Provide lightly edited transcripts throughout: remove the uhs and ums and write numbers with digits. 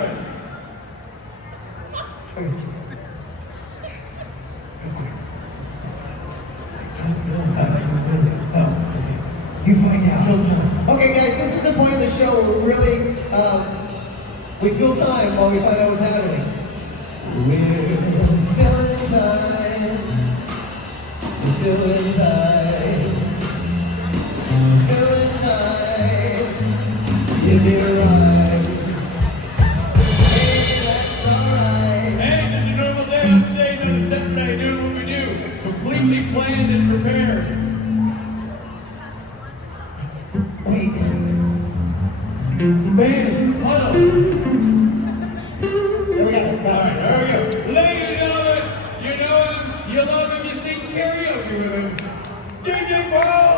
happened? You find out. Okay, guys, this is the point of the show where we really, we fill time while we find out what's happening. We're filling time. We're filling time. Filling time. Give me a ride. Hey, that's alright. Hey, it's a normal day on stage on a Saturday, doing what we do. Completely planned and prepared. Wait. Man, huddle. There we go. Alright, there we go. Ladies and gentlemen, you know him, you love him, you sing karaoke with him. DJ Qualls!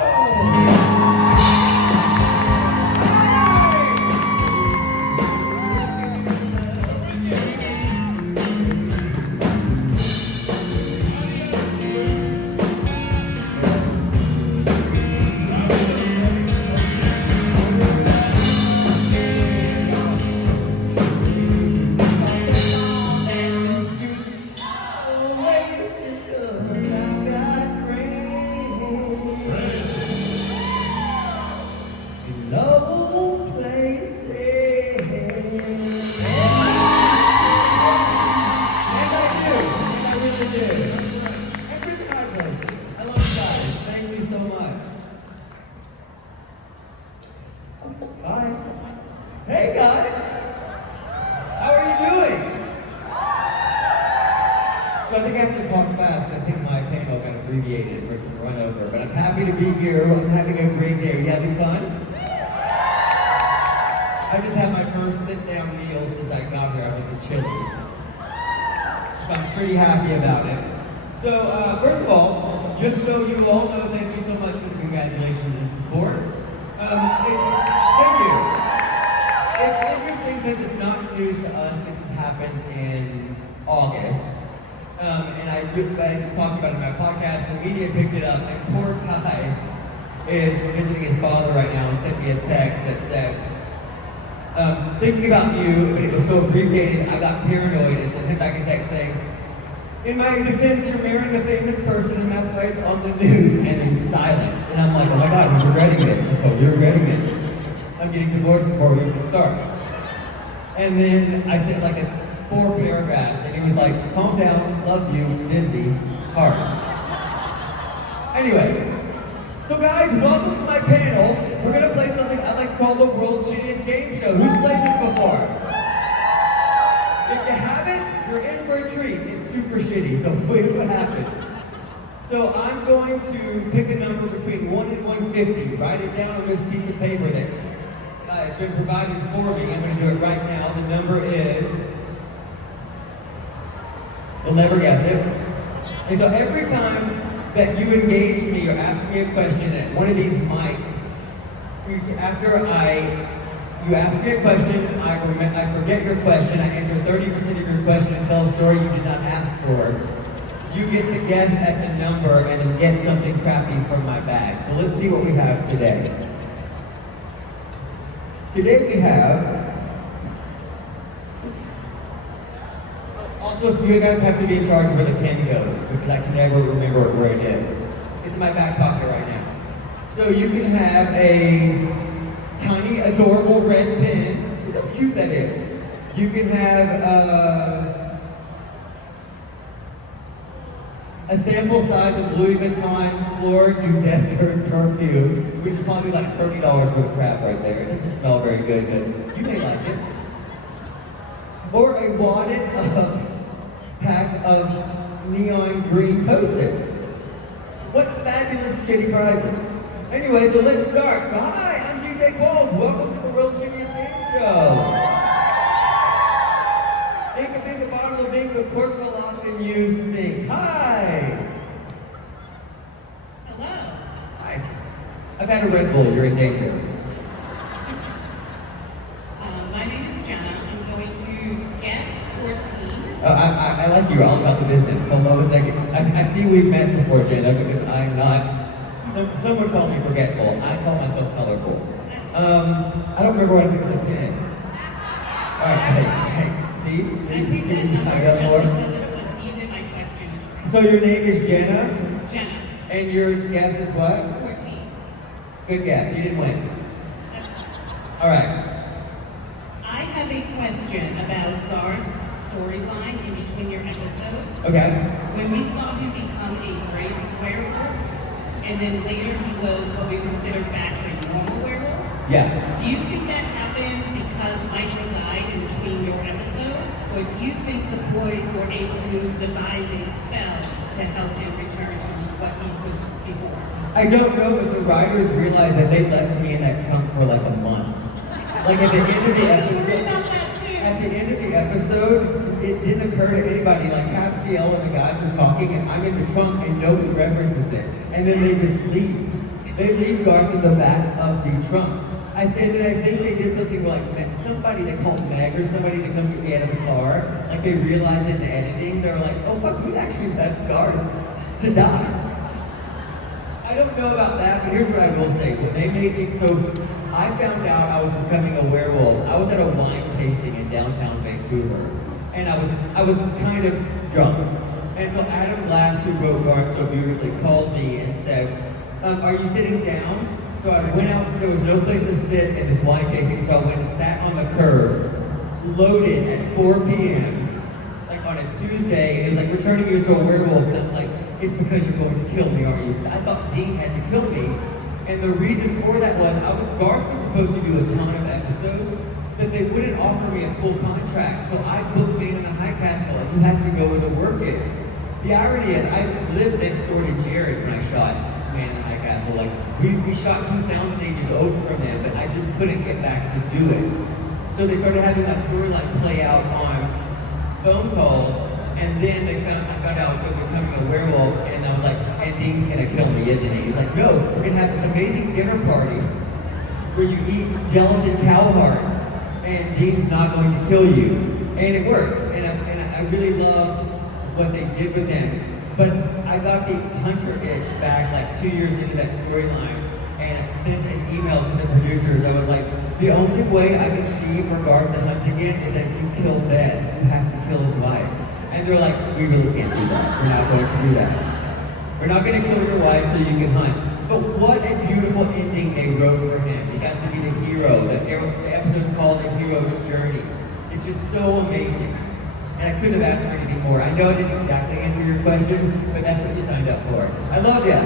Hey guys, how are you doing? So I think I have to talk fast. I think my panel got abbreviated for some run over, but I'm happy to be here. I'm having a great day. Are you having fun? I just had my first sit-down meal since I got here. I went to Chili's. So I'm pretty happy about it. So first of all, just so you all know, thank you so much for the congratulations and support. Thank you. It's interesting because it's not news to us. This has happened in August. And I just talked about it in my podcast. The media picked it up, and poor Ty is visiting his father right now and sent me a text that said, thinking about you, but it was so abbreviated, I got paranoid and sent him back a text saying, in my defense, you're marrying a famous person and that's why it's on the news, and in silence. And I'm like, oh my God, he's regretting this. So you're regretting this. I'm getting divorced before we even start. And then I sent like 4 paragraphs and he was like, calm down, love you, busy, heart. Anyway, so guys, welcome to my panel. We're gonna play something I like to call the world's shittiest game show. Who's played this before? If you haven't, you're in for a treat. It's super shitty, so wait what happens. So I'm going to pick a number between 1 and 150. Write it down on this piece of paper that has been provided for me. I'm going to do it right now. The number is, you'll never guess it. And so every time that you engage me or ask me a question at one of these mics, after you ask me a question, I forget your question, I answer 30% of your question and tell a story you did not ask for. You get to guess at the number and then get something crappy from my bag. So let's see what we have today. Today we have, also you guys have to be in charge of where the pen goes because I can never remember where it is. It's in my back pocket right now. So you can have a tiny, adorable red pen. Look how cute that is. You can have a sample size of Louis Vuitton Fleur du Desert perfume, which is probably like $30 worth of crap right there. It doesn't smell very good, but you may like it. Or a wadded pack of neon green Post-its. What fabulous shitty prizes. Anyway, so let's start. So hi, I'm DJ Qualls. Welcome to the World Shittiest Game Show. Think a bottle of ink, a cork will often use stink. Hi. Hello. Hi. I've had a Red Bull. You're in danger. My name is Jenna. I'm going to guess 14. I like you. All about the business. Hold on a second. I see we've met before, Jenna, because I'm not. Some would call me forgetful. I call myself colorful. I don't remember what I did with the pen. Alright, thanks. See I what picked you that number signed up just for? because it's the season my question is from. So your name is Jenna, Jenna, and your guess is what? 14. Good guess, you didn't win. That's Alright. I have a question about Garth's storyline in between your episodes. Okay. When we saw him become a race werewolf, and then later he was what we consider back a normal werewolf, Yeah. do you think that happened because Michael died in between your episodes? Or do you think the boys were able to devise a spell to help him return to what he was before? I don't know, but the writers realized that they left me in that trunk for like a month. Like at the end of the I was worried episode, about that too. at the end of the episode, it didn't occur to anybody. Like Castiel and the guys were talking, and I'm in the trunk, and nobody references it. And then they just leave. They leave Garth in the back of the trunk. And then I think they did something like somebody, they called Meg or somebody to come get me out of the car. Like they realized it in the editing, they were like, oh fuck, we actually left Garth to die. I don't know about that, but here's what I will say. When they made it, so I found out I was becoming a werewolf. I was at a wine tasting in downtown Vancouver, and I was kind of drunk. And so Adam Glass, who wrote Garth so beautifully, called me and said, are you sitting down? So I went out, there was no place to sit in this wine tasting, so I went and sat on the curb, loaded at 4 p.m., like on a Tuesday, and it was like, we're turning you into a werewolf, and I'm like, it's because you're going to kill me, aren't you? Because I thought Dean had to kill me, and the reason for that was, Garth was supposed to do a ton of episodes, but they wouldn't offer me a full contract, so I booked Man in the High Castle, and you have to go where the work is. The irony is, I lived next door to Jared when I shot Man in the High Castle. Like, we shot 2 sound stages over from them, but I just couldn't get back to do it. So they started having that storyline play out on phone calls, and then I found out I was going to be becoming a werewolf, and I was like, and Dean's gonna kill me, isn't he? He's like, no, we're gonna have this amazing dinner party where you eat gelatin cow hearts, and Dean's not going to kill you. And it worked, and I really loved what they did with him. But I got the hunter itch back like 2 years into that storyline, and I sent an email to the producers. I was like, the only way I can see for Garth to hunt again is that if you kill Bess, you have to kill his wife. And they're like, we really can't do that. We're not going to do that. We're not going to kill your wife so you can hunt. But what a beautiful ending they wrote for him. He got to be the hero. The episode's called The Hero's Journey. It's just so amazing. And I couldn't have asked for anything more. I know I didn't exactly answer your question, but that's what you signed up for. I love you. I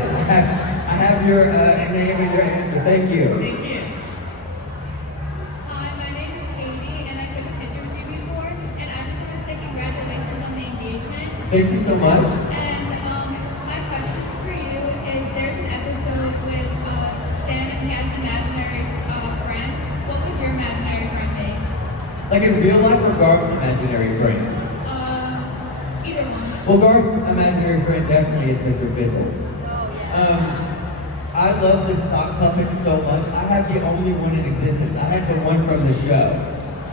have your name and your answer. Thank you. Thank you. Hi, my name is Katie, and I took a picture with you before, and I just want to say congratulations on the engagement. Thank you so much. And my question for you is, there's an episode with Sam and he has an imaginary friend. What would your imaginary friend be? Like in real life or Garth's imaginary friend? Either one. Well, Garth's imaginary friend definitely is Mr. Fizzles. Oh, yeah. I love this sock puppet so much. I have the only one in existence. I have the one from the show.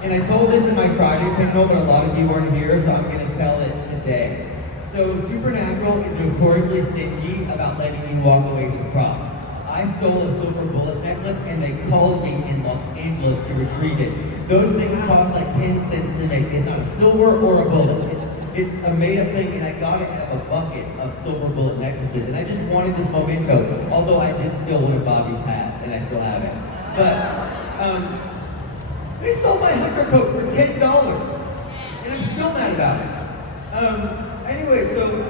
And I told this in my Friday panel, but a lot of you weren't here, so I'm going to tell it today. So Supernatural is notoriously stingy about letting you walk away from props. I stole a silver bullet necklace, and they called me in Los Angeles to retrieve it. Those things cost like 10 cents to make. It's not a silver or a bullet. It's a made-up thing, and I got it out of a bucket of silver bullet necklaces, and I just wanted this memento, although I did steal one of Bobby's hats, and I still have it. But, they stole my hunter coat for $10, and I'm still mad about it. Anyway, so,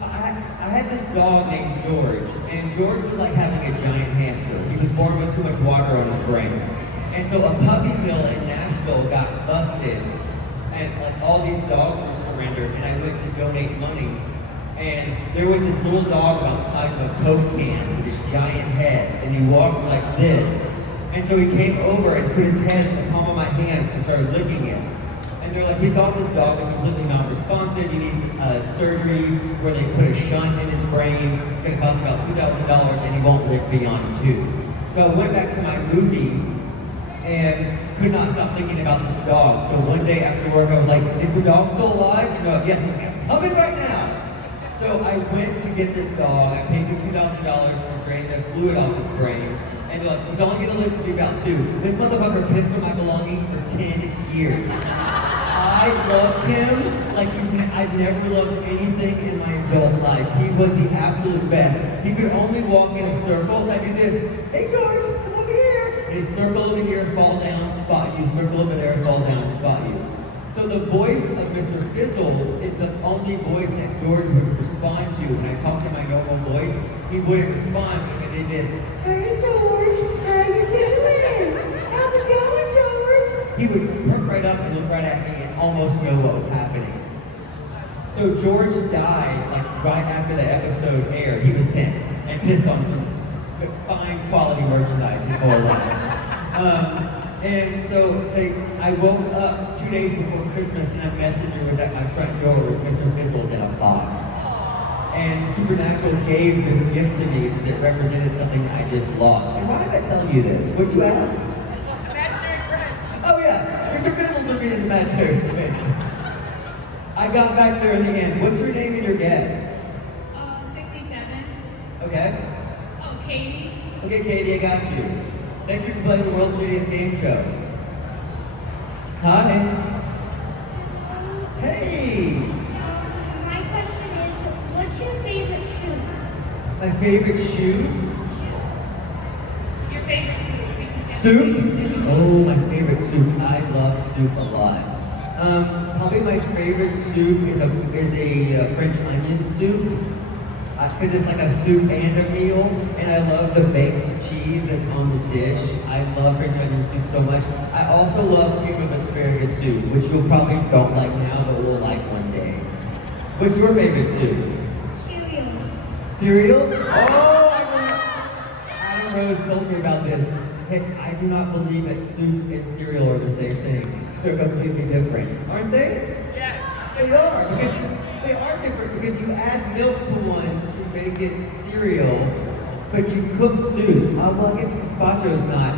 I had this dog named George, and George was like having a giant hamster. He was born with too much water on his brain. And so a puppy mill in Nashville got busted, and like all these dogs were surrendered, and I went to donate money, and there was this little dog about the size of a Coke can with this giant head, and he walked like this. And so he came over and put his head in the palm of my hand and started licking it. And they're like, we thought this dog was completely non-responsive. He needs surgery where they put a shunt in his brain. It's going to cost about $2,000, and he won't live beyond 2. So I went back to my movie and could not stop thinking about this dog. So one day after work, I was like, is the dog still alive? And they're like, yes, I'm coming right now. So I went to get this dog. I paid the $2,000 to drain the fluid off his brain. And they're like, he's only gonna live to be about 2. This motherfucker pissed on my belongings for 10 years. I loved him like I've never loved anything in my adult life. He was the absolute best. He could only walk in circles. I'd do this, hey George, come over here. And he'd circle over here, fall down, spot you. Circle over there, fall down, spot you. So the voice of Mr. Fizzles is the only voice that George would respond to. When I talked in my normal voice, he wouldn't respond. He did this, hey George, how you doing? How's it going, George? He would perk right up and look right at me and almost know what was happening. So George died like right after the episode aired. He was 10 and pissed on some fine quality merchandise his whole life. And so I woke up 2 days before Christmas and a messenger was at my front door with Mr. Fizzles in a box. And Supernatural gave this gift to me because it represented something I just lost. And why am I telling you this? What'd you ask? Imaginary friends. Oh yeah, Mr. Fizzles would be his imaginary friend. I got back there in the end. What's your name and your guess? 67. Okay. Oh, Katie. Okay, Katie, I got you. Thank you for playing the World's Shittiest Game Show. Hi. Hey. My question is, what's your favorite shoe? My favorite shoe? Your favorite food? Soup? Oh, my favorite soup. I love soup a lot. Probably my favorite soup is a French onion soup. Because it's like a soup and a meal, and I love the baked cheese that's on the dish. I love French onion soup so much. I also love cream of asparagus soup, which you'll probably don't like now, but will like one day. What's your favorite soup? Cereal. Cereal? Oh, Adam Rose told me about this. Hey, I do not believe that soup and cereal are the same thing. They're completely different, aren't they? Yes. They are, because they are different because you add milk to one to make it cereal, but you cook soup. Oh, well, I guess gazpacho's not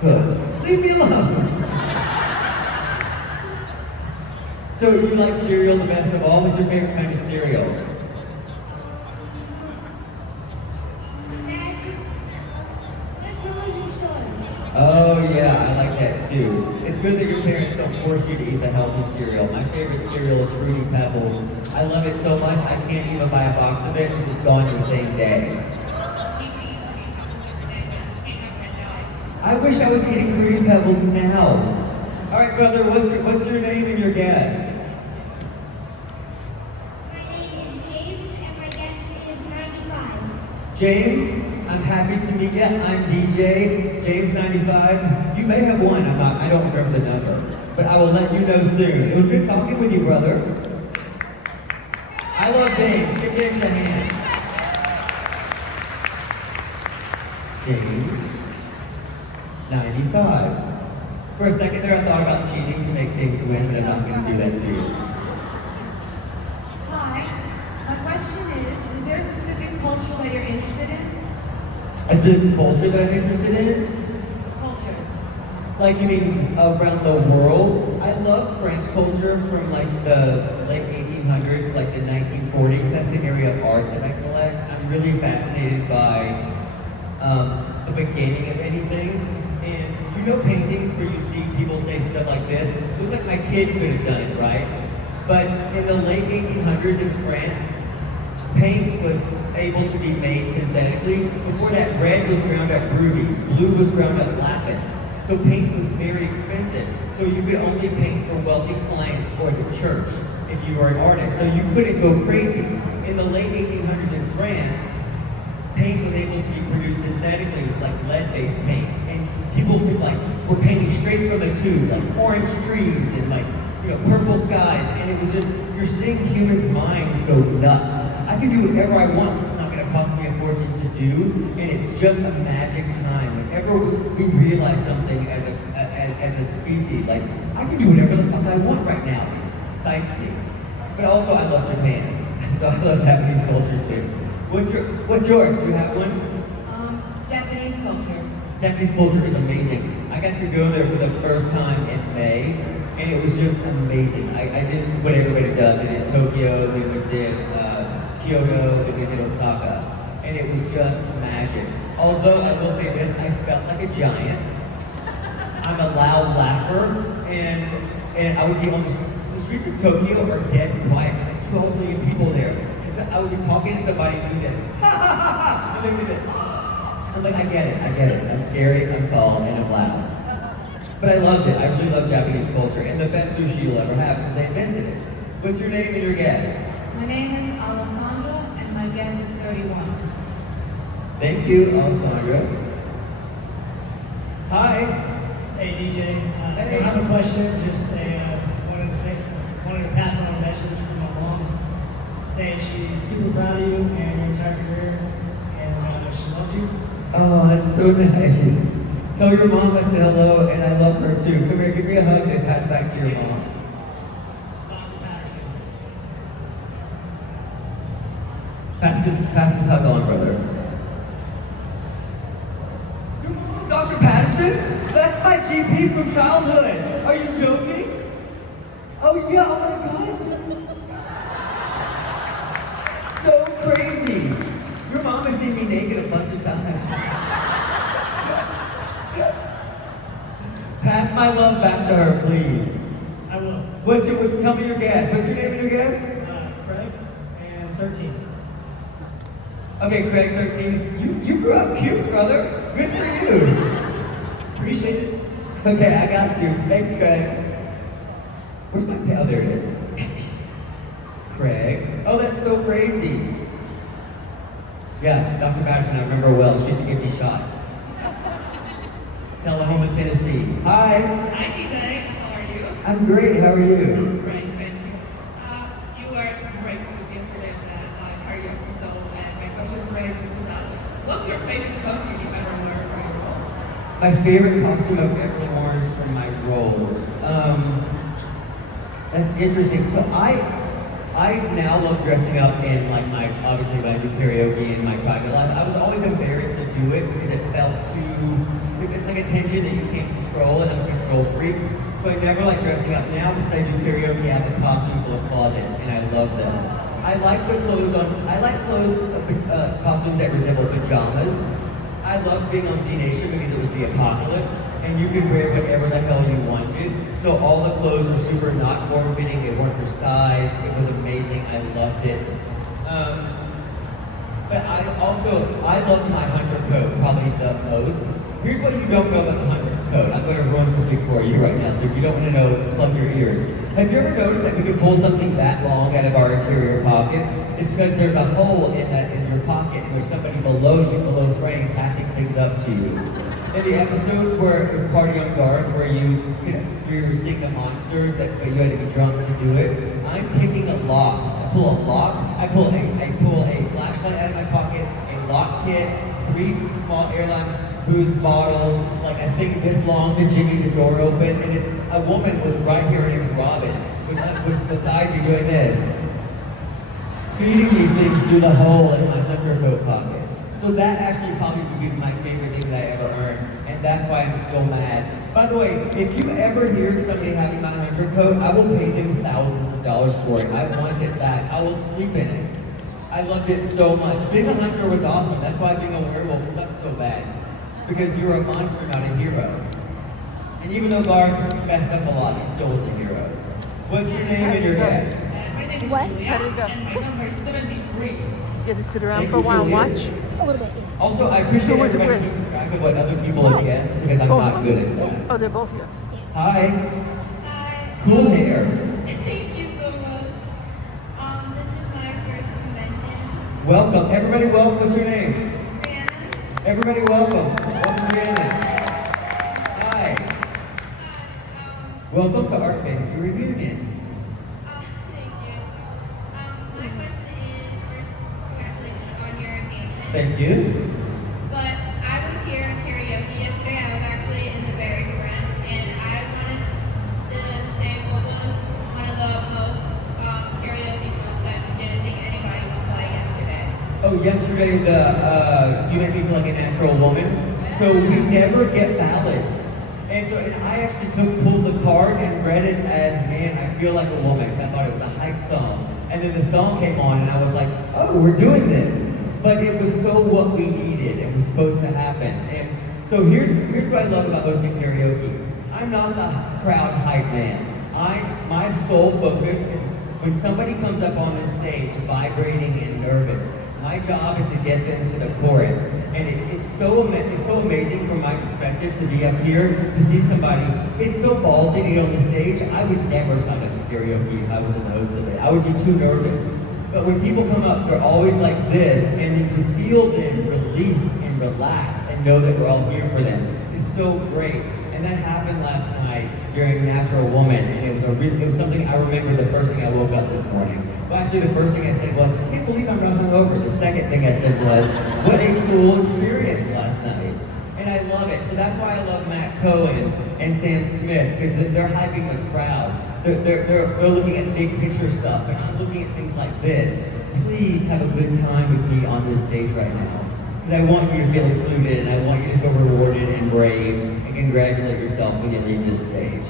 cooked. Leave me alone. So you like cereal the best of all? What's your favorite kind of cereal? Oh yeah, I like that too. It's good that your parents don't force you to eat the healthy cereal. My favorite cereal is Fruity Pebbles. I love it so much I can't even buy a box of it because it's gone the same day. I wish I was eating Fruity Pebbles now. All right, brother, what's your name and your guess? My name is James, and my guess is 95. James, I'm happy to meet you. I'm DJ, James95. You may have won. I don't remember the number, but I will let you know soon. It was good talking with you, brother. I love James. Give James a hand. James, 95. For a second there, I thought about cheating to make James win, but I'm not going to do that to you. Hi. My question is there a specific culture that you're interested in? A specific culture that I'm interested in? Culture. Like you mean around the world? I love French culture from like the late 1800s, like the 1940s. That's the area of art that I collect. I'm really fascinated by the beginning of anything. And you know paintings where you see people say stuff like this? It looks like my kid could have done it, right? But in the late 1800s in France, paint was able to be made synthetically. Before that, red was ground up rubies, blue was ground up lapis. So paint was very expensive. So you could only paint for wealthy clients or the church if you were an artist. So you couldn't go crazy. In the late 1800s in France, paint was able to be produced synthetically with like lead-based paints. And people could were painting straight from the tube, like orange trees and purple skies. And it was just, you're seeing humans' minds go nuts. I can do whatever I want. It's not going to cost me a fortune to do, and it's just a magic time. Whenever we realize something as a species, like I can do whatever the fuck I want right now. It excites me. But also, I love Japan, so I love Japanese culture too. What's yours? Do you have one? Japanese culture. Japanese culture is amazing. I got to go there for the first time in May, and it was just amazing. I did what everybody does. I did Tokyo, then we did Kyoto, then we did Osaka, and it was just magic. Although I will say this, I felt like a giant. I'm a loud laugher, and I would be on the streets of Tokyo are dead quiet. Like 12 million people there. And so I would be talking to somebody and do this. Ha ha ha ha! And they would do this. I was like, I get it. I'm scary, I'm tall, and I'm loud. But I loved it. I really love Japanese culture, and the best sushi you'll ever have because they invented it. What's your name and your guess? My name is Alessandra, and my guess is 31. Thank you, Alessandra. Hi. Hey DJ, Hey. I have a question. Just wanted to pass on a message to my mom, saying she's super proud of you and your entire career, and she loves you. Oh, that's so nice. Tell your mom I said hello, and I love her too. Come here, give me a hug and pass back to your mom. Dr. Patterson. Pass this hug on, brother. Your mom's Dr. Patterson? That's my GP from childhood. Are you joking? Oh yeah, oh my god. So crazy. Your mom has seen me naked a bunch of times. Pass my love back to her, please. I will. Tell me your guess. What's your name and your guess? Craig and 13. Okay, Craig, 13. You grew up cute, brother. Good for you. Appreciate it. Okay, I got you. Thanks, Craig. Where's my tail? There it is. Craig. Oh, that's so crazy. Yeah, Dr. Patterson, I remember her well. She used to give me shots. Tullahoma, Tennessee. Hi. Hi, DJ. How are you? I'm great. How are you? Great, thank you. You were great yesterday at karaoke, so my question is related to that. What's your favorite costume you've ever worn for your roles? My favorite costume I've ever worn for my roles. That's interesting. So I now love dressing up in like obviously when I do karaoke in my private life. I was always embarrassed to do it because it felt it's like attention that you can't control, and I'm a control freak. So I never like dressing up. Now because I do karaoke, I have a costume full of closets, and I love them. I like costumes that resemble pajamas. I loved being on T Nation because it was the apocalypse, and you could wear whatever the hell you wanted. So all the clothes were super not form-fitting, they weren't your size, it was amazing, I loved it. But I loved my hunter coat probably the most. Here's what you don't know about the hunter coat. I'm going to ruin something for you right now, so if you don't want to know, plug your ears. Have you ever noticed that we can pull something that long out of our interior pockets? It's because there's a hole in your pocket, and there's somebody below you, below frame, passing things up to you. In the episode where it was Party on Guard, where you're seeing the monster, but you had to be drunk to do it, I'm picking a lock. I pull a lock, I pull a flashlight out of my pocket, a lock kit, 3 small airline booze bottles, like a thing this long to jimmy the door open, and a woman was right here, and it was Robin, was beside me doing this, feeding me things through the hole in my undercoat pocket. So that actually probably would be my favorite thing that I ever earned, and that's why I'm still mad. By the way, if you ever hear somebody having my undercoat, I will pay them thousands of dollars for it. I want it back. I will sleep in it. I loved it so much. Being a hunter was awesome. That's why being a werewolf sucks so bad. Because you're a monster, not a hero. And even though Garth messed up a lot, he still was a hero. What's your name and your guess? My name is What? Julia, How did it go? and my number is 73. You had to sit around Thank for a you, while and Julia. watch? A little bit. Also, I appreciate Who was it everybody with? keeping track of what other people have Nice. guessed, because I'm Both not of good them? at that. Oh, they're both here. Hi. Hi. Cool hair. Thank you so much. This is my first convention. Welcome. Everybody welcome. What's your name? Brianna. Everybody welcome. Welcome, Brianna. Hi. Welcome to our family reunion. Thank you. My question is, first, congratulations on your engagement. Thank you. But I was here at karaoke yesterday. I was actually in the very front, and I wanted to say what was one of the most karaoke songs that didn't think anybody would play yesterday. Oh, yesterday you made me feel like a natural woman. So we never get ballads. And I actually pulled the card and read it as, man, I feel like a woman, because I thought it was a hype song. And then the song came on and I was like, oh, we're doing this. but it was so what we needed. It was supposed to happen. And so here's what I love about hosting karaoke. I'm not a crowd hype man. My sole focus is when somebody comes up on this stage vibrating and nervous, my job is to get them to the chorus. And it's so amazing from my perspective to be up here, to see somebody. It's so ballsy to get on the stage. I would never sign up for karaoke if I wasn't the host of it. I would be too nervous. But when people come up, they're always like this, and then to feel them release and relax and know that we're all here for them is so great. And that happened last night during Natural Woman, and it was something I remember the first thing I woke up this morning. Well, actually, the first thing I said was, I can't believe I'm not hungover. The second thing I said was, what a cool experience last night. And I love it. So that's why I love Matt Cohen and Sam Smith, because they're hyping the crowd. They're looking at big picture stuff. They're not looking at things like this. Please have a good time with me on this stage right now. Because I want you to feel included, and I want you to feel rewarded and brave, and congratulate yourself when you leave this stage.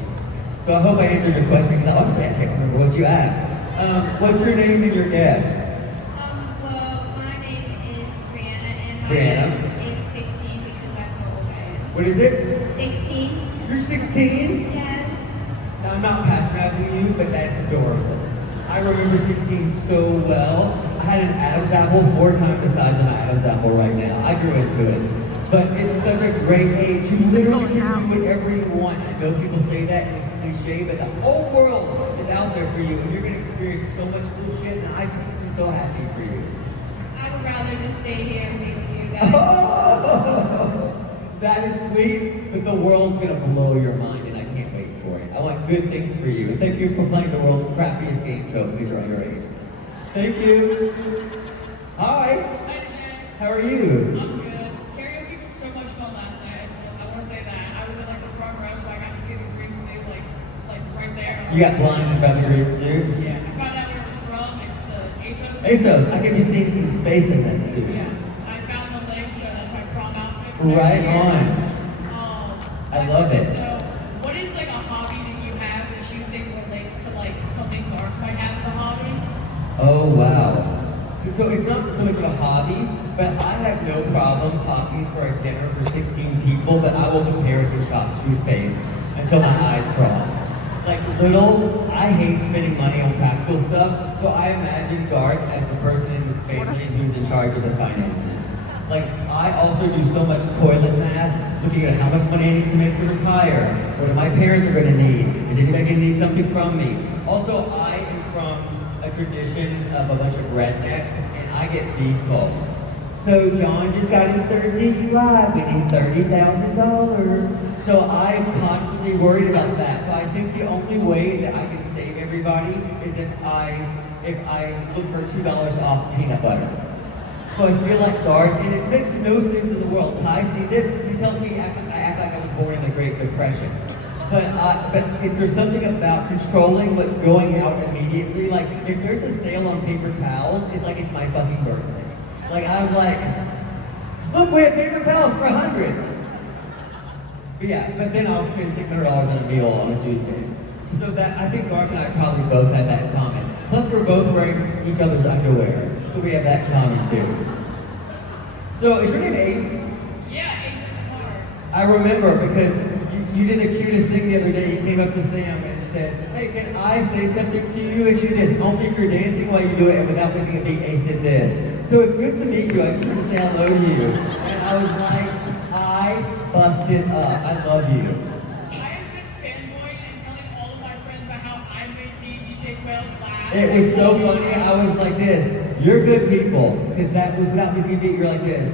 So I hope I answered your question, because honestly I can't remember what you asked. What's your name and your guess? Well, my name is Brianna, and my Brianna. age is 16 because that's how old I am. What is it? 16? You're 16? Yes. Now, I'm not patronizing you, but that's adorable. I remember 16 so well. I had an Adam's apple 4 times the size of my Adam's apple right now. I grew into it. But it's such a great age. You literally can do whatever you want. I know people say that and it's cliche, but the whole world is out there for you, and you're going to experience so much cool shit, and I just am so happy for you. I would rather just stay here and be with you guys. Oh, that is sweet, but the world's going to blow your mind, and I can't wait for it. I want good things for you. And thank you for playing the world's crappiest game show because you're underage. Thank you. Hi. Hi, Jen. How are you? I'm good. Karaoke was so much fun last night. I want to say that. I was in like the front row, so I got to see the green suit like right there. You got blinded by the green suit? Yeah. I found out where it was from. It's the ASOS. ASOS, I can be seen from space in that suit. Yeah. I found the link, so that's my prom outfit. for Right next year. on. I love it. So, what is like a hobby that you have that you think relates to like something Garth might have as a hobby? Oh, wow. So it's not so much of a hobby, but I have no problem popping for a dinner for 16 people, but I will comparison shop toothpaste until my eyes cross. Like I hate spending money on practical stuff, so I imagine Garth as the person in this family who's in charge of the finances. Like, I also do so much toilet math, looking at how much money I need to make to retire, what my parents are going to need, is anybody going to need something from me? Also, I am from a tradition of a bunch of rednecks, and I get these calls. So John just got his third DUI, we need $30,000. So I'm constantly worried about that. So I think the only way that I can save everybody is if I look for $2 off peanut butter. So I feel like Garth, and it makes no sense in the world. Ty sees it, he tells me I act like I was born in the Great Depression. But if there's something about controlling what's going out immediately, like if there's a sale on paper towels, it's like it's my fucking birthday. Like I'm like, look, we have paper towels for $100. But yeah, but then I'll spend $600 on a meal on a Tuesday. So that, I think Garth and I probably both have that in common. Plus we're both wearing each other's underwear. So we have that in common too. So is your name Ace? Yeah, Ace in the car. I remember because you did the cutest thing the other day. You came up to Sam and said, hey, can I say something to you? And she did this, only if you're dancing while you do it and without missing a beat, Ace did this. So it's good to meet you. I just want to say hello to you. And I was like, I busted up. I love you. I have been fanboying and telling all of my friends about how I made DJ Qualls laugh. It was so funny. I was like this. You're good people. Because that was without missing a beat, you're like this.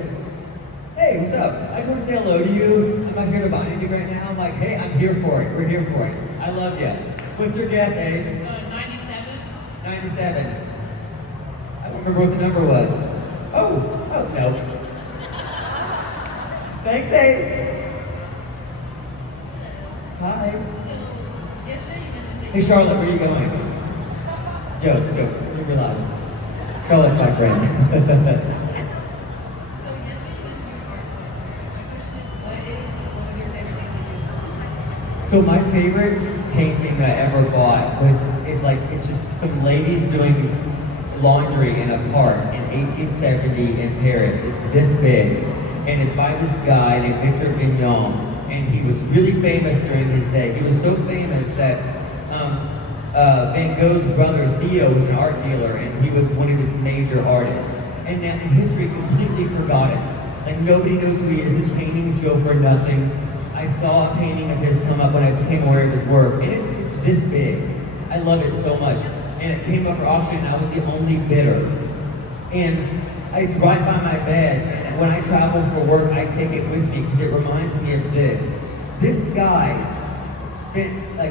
Hey, what's up? I just want to say hello to you. I'm not here to buy anything right now. I'm like, hey, I'm here for it. We're here for it. I love you. What's your guess, Ace? 97. 97. I don't remember what the number was. Oh, no. Thanks, Ace. Hi. Hey, Charlotte, where are you going? Jokes. You're loud. Charlotte's my friend. So my favorite painting that I ever bought it's just some ladies doing laundry in a park in 1870 in Paris. It's this big, and it's by this guy named Victor Vignon, and he was really famous during his day. He was so famous that Van Gogh's brother Theo was an art dealer, and he was one of his major artists. And now history completely forgot it. Like nobody knows who he is. His paintings go for nothing. I saw a painting of his come up when I became aware of his work, and it's this big. I love it so much. And it came up for auction, and I was the only bidder. And it's right by my bed, and when I travel for work, I take it with me because it reminds me of this. This guy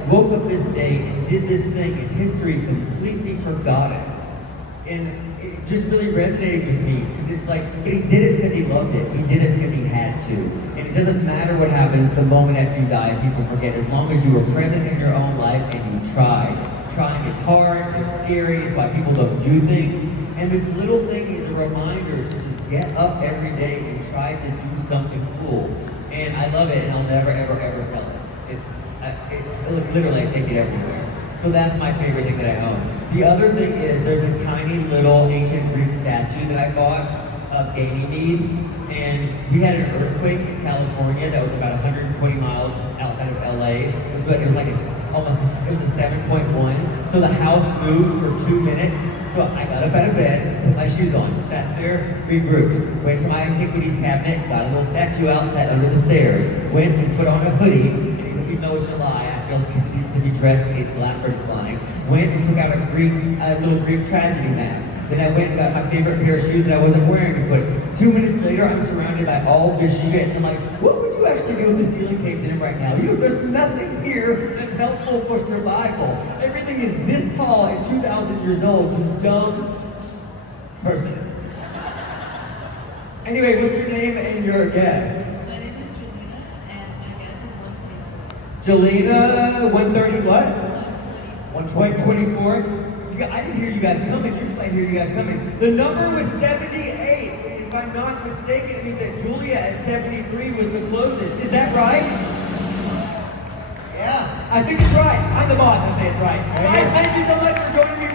woke up this day and did this thing, and history completely forgot it. And it just really resonated with me because it's like, but he did it because he loved it. He did it because he had to. And it doesn't matter what happens the moment after you die and people forget, as long as you were present in your own life and you tried. Trying is hard, it's scary, it's why people don't do things. And this little thing is a reminder to just get up every day and try to do something cool. And I love it, and I'll never, ever, ever sell it. Literally, I take it everywhere. So that's my favorite thing that I own. The other thing is there's a tiny little ancient Greek statue that I bought of Ganymede, and we had an earthquake in California that was about 120 miles outside of LA, but it was like it was a 7.1. So the house moved for 2 minutes. So I got up out of bed, put my shoes on, sat there, regrouped, went to my antiquities cabinet, got a little statue out, sat under the stairs, went and put on a hoodie, and even though it's July, I feel like I needed to be dressed in case glass were flying. Went and took out a little Greek tragedy mask. Then I went and got my favorite pair of shoes that I wasn't wearing before. 2 minutes later, I'm surrounded by all this shit. And I'm like, what would you actually do if the ceiling caved in right now? There's nothing here that's helpful for survival. Everything is this tall and 2,000 years old, you dumb person. Anyway, what's your name and your guess? My name is Julina, and my guess is 124. Jelena, 130 what? 120. 124. I didn't hear you guys coming. Usually I hear you guys coming. The number was 78. If I'm not mistaken, it means that Julia at 73 was the closest. Is that right? Yeah, I think it's right. I'm the boss. I say it's right. Guys, thank you so much for joining me.